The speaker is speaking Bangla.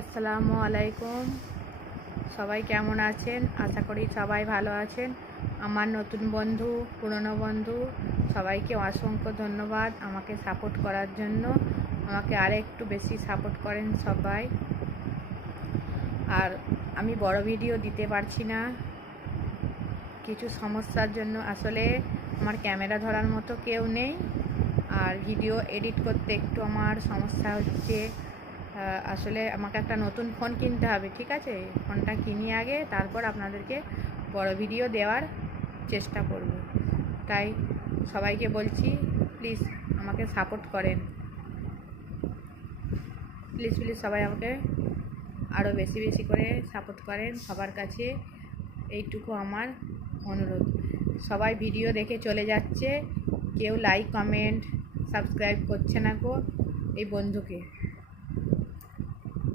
আসসালামু আলাইকুম। সবাই কেমন আছেন? আশা করি সবাই ভালো আছেন। আমার নতুন বন্ধু, পুরনো বন্ধু সবাইকে অসংখ্য ধন্যবাদ আমাকে সাপোর্ট করার জন্য। আমাকে আরেকটু বেশি সাপোর্ট করেন সবাই। আর আমি বড় ভিডিও দিতে পারছি না কিছু সমস্যার জন্য। আসলে আমার ক্যামেরা ধরার মতো কেউ নেই, আর ভিডিও এডিট করতে একটু আমার সমস্যা হচ্ছে। আসলে আমাকে একটা নতুন ফোন কিনতে হবে, ঠিক আছে? ফোনটা কিনি আগে, তারপর আপনাদেরকে বড় ভিডিও দেওয়ার চেষ্টা করব। তাই সবাইকে বলছি, প্লিজ আমাকে সাপোর্ট করেন। প্লিজ প্লিজ সবাই আমাকে আরও বেশি বেশি করে সাপোর্ট করেন। সবার কাছে এইটুকু আমার অনুরোধ। সবাই ভিডিও দেখে চলে যাচ্ছে, কেউ লাইক কমেন্ট সাবস্ক্রাইব করছে না গো এই বন্ধুকে।